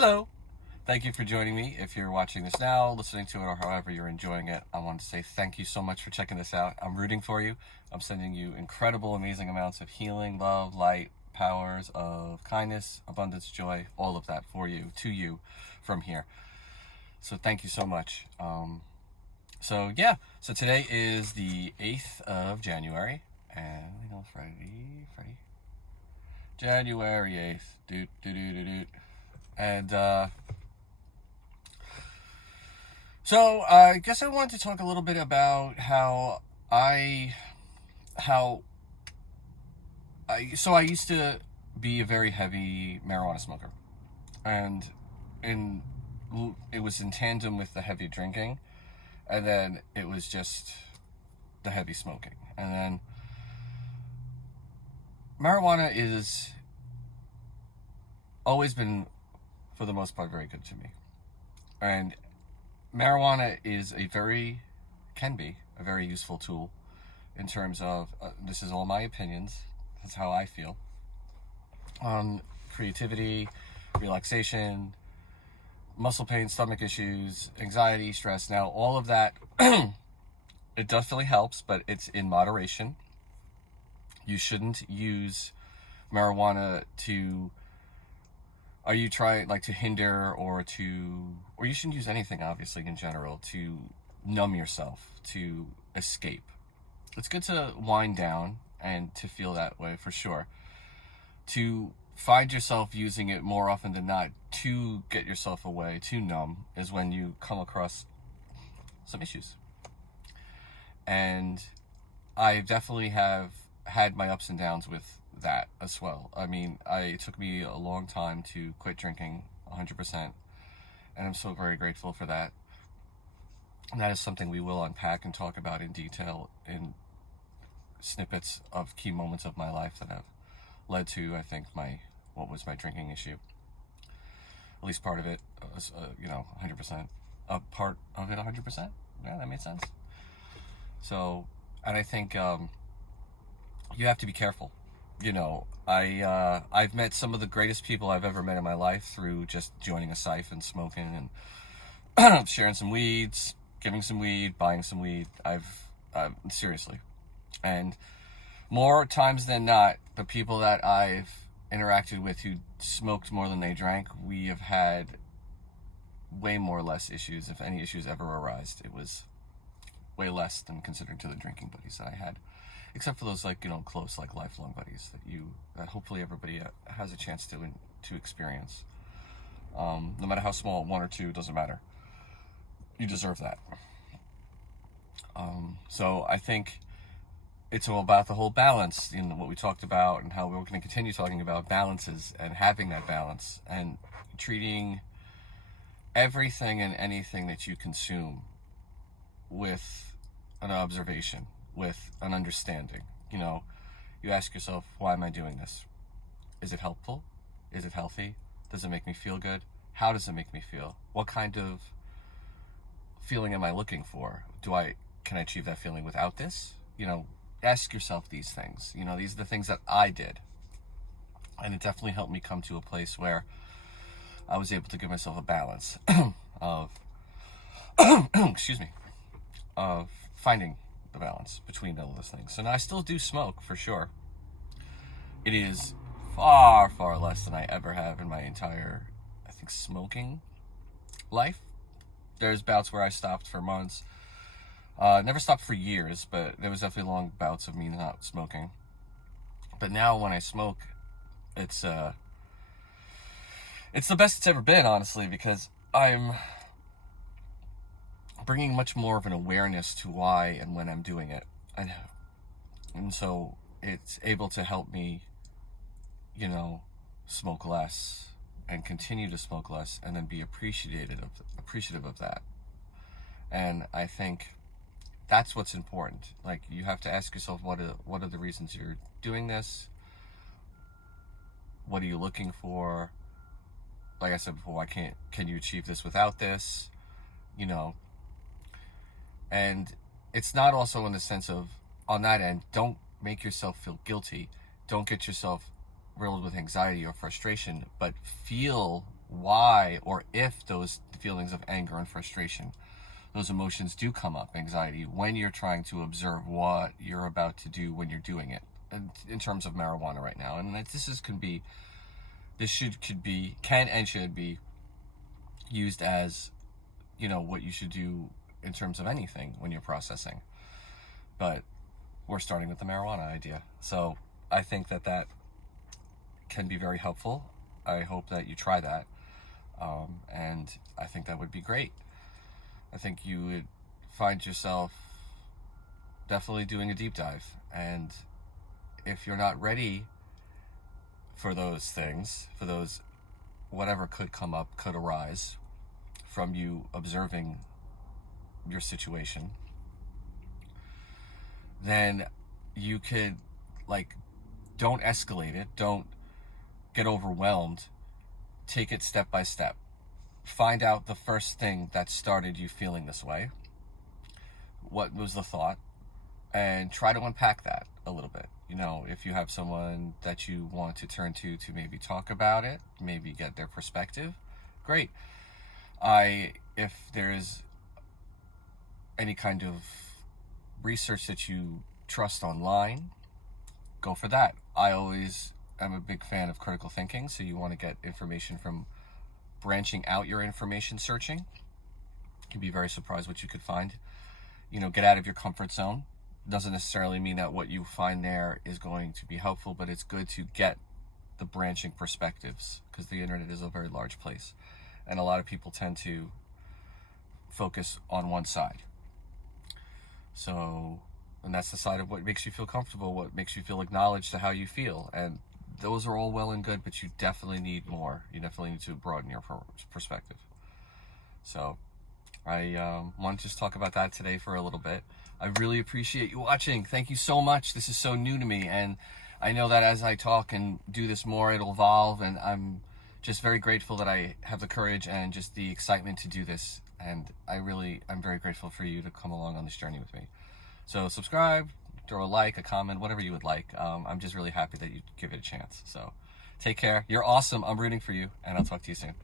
Hello. Thank you for joining me. If you're watching this now, listening to it, or however you're enjoying it, I want to say thank you so much for checking this out. I'm rooting for you. I'm sending you incredible, amazing amounts of healing, love, light, powers of kindness, abundance, joy, all of that for you, to you, from here. So thank you so much. So today is the 8th of January, and Friday, January 8th, and so I guess I wanted to talk a little bit about I used to be a very heavy marijuana smoker, and it was in tandem with the heavy drinking, and then it was just the heavy smoking, and then marijuana is always been, for the most part, very good to me, and marijuana can be a very useful tool in terms of, this is all my opinions, that's how I feel, on creativity, relaxation, muscle pain, stomach issues, anxiety, stress. Now, all of that, it definitely helps, but it's in moderation. You shouldn't use marijuana to to hinder or you shouldn't use anything, obviously, in general, to numb yourself, to escape. It's good to wind down and to feel that way, for sure. To find yourself using it more often than not to get yourself away, to numb, is when you come across some issues. And I definitely have had my ups and downs with that as well. I mean, it took me a long time to quit drinking 100%, and I'm so very grateful for that. And that is something we will unpack and talk about in detail in snippets of key moments of my life that have led to, I think, what was my drinking issue. At least part of it was, 100%. A part of it 100%? Yeah, that made sense. So, and I think you have to be careful. I've met some of the greatest people I've ever met in my life through just joining a siphon and smoking and sharing some weeds, giving some weed, buying some weed. Seriously. And more times than not, the people that I've interacted with who smoked more than they drank, we have had way more less issues. If any issues ever arose, it was way less than considering to the drinking buddies that I had. Except for those close, lifelong buddies that hopefully everybody has a chance to experience. No matter how small, one or two, doesn't matter. You deserve that. So I think it's all about the whole balance, what we talked about, and how we're going to continue talking about balances and having that balance and treating everything and anything that you consume with an observation, with an understanding. You ask yourself, why am I doing this? Is it helpful? Is it healthy? Does it make me feel good? How does it make me feel? What kind of feeling am I looking for? Can I achieve that feeling without this? Ask yourself these things. These are the things that I did. And it definitely helped me come to a place where I was able to give myself a balance of, excuse me, of finding the balance between all those things. So now I still do smoke, for sure. It is far, far less than I ever have in my entire, I think, smoking life. There's bouts where I stopped for months. Never stopped for years, but there was definitely long bouts of me not smoking. But now when I smoke, it's the best it's ever been, honestly, because I'm bringing much more of an awareness to why and when I'm doing it. And so it's able to help me, smoke less and continue to smoke less, and then be appreciative of that. And I think that's what's important. Like, you have to ask yourself, what are the reasons you're doing this? What are you looking for? Like I said before, can you achieve this without this? And it's not also in the sense of, on that end, don't make yourself feel guilty. Don't get yourself riddled with anxiety or frustration, but feel why or if those feelings of anger and frustration, those emotions do come up, anxiety, when you're trying to observe what you're about to do when you're doing it, in terms of marijuana right now. And can and should be used as, what you should do in terms of anything when you're processing. But we're starting with the marijuana idea. So I think that can be very helpful. I hope that you try that. And I think that would be great. I think you would find yourself definitely doing a deep dive. And if you're not ready for those things, for those whatever could come up, could arise from you observing your situation, then you could, don't escalate it, don't get overwhelmed, take it step by step. Find out the first thing that started you feeling this way. What was the thought? And try to unpack that a little bit. If you have someone that you want to turn to maybe talk about it, maybe get their perspective, great. If there's any kind of research that you trust online, go for that. I always am a big fan of critical thinking, so you want to get information from branching out your information searching. You can be very surprised what you could find. Get out of your comfort zone. Doesn't necessarily mean that what you find there is going to be helpful, but it's good to get the branching perspectives, because the internet is a very large place and a lot of people tend to focus on one side. So, and that's the side of what makes you feel comfortable, what makes you feel acknowledged to how you feel. And those are all well and good, but you definitely need more. You definitely need to broaden your perspective. So I want to just talk about that today for a little bit. I really appreciate you watching. Thank you so much. This is so new to me, and I know that as I talk and do this more, it'll evolve, and I'm just very grateful that I have the courage and just the excitement to do this. And I'm very grateful for you to come along on this journey with me. So subscribe, throw a like, a comment, whatever you would like. I'm just really happy that you give it a chance. So take care. You're awesome. I'm rooting for you, and I'll talk to you soon.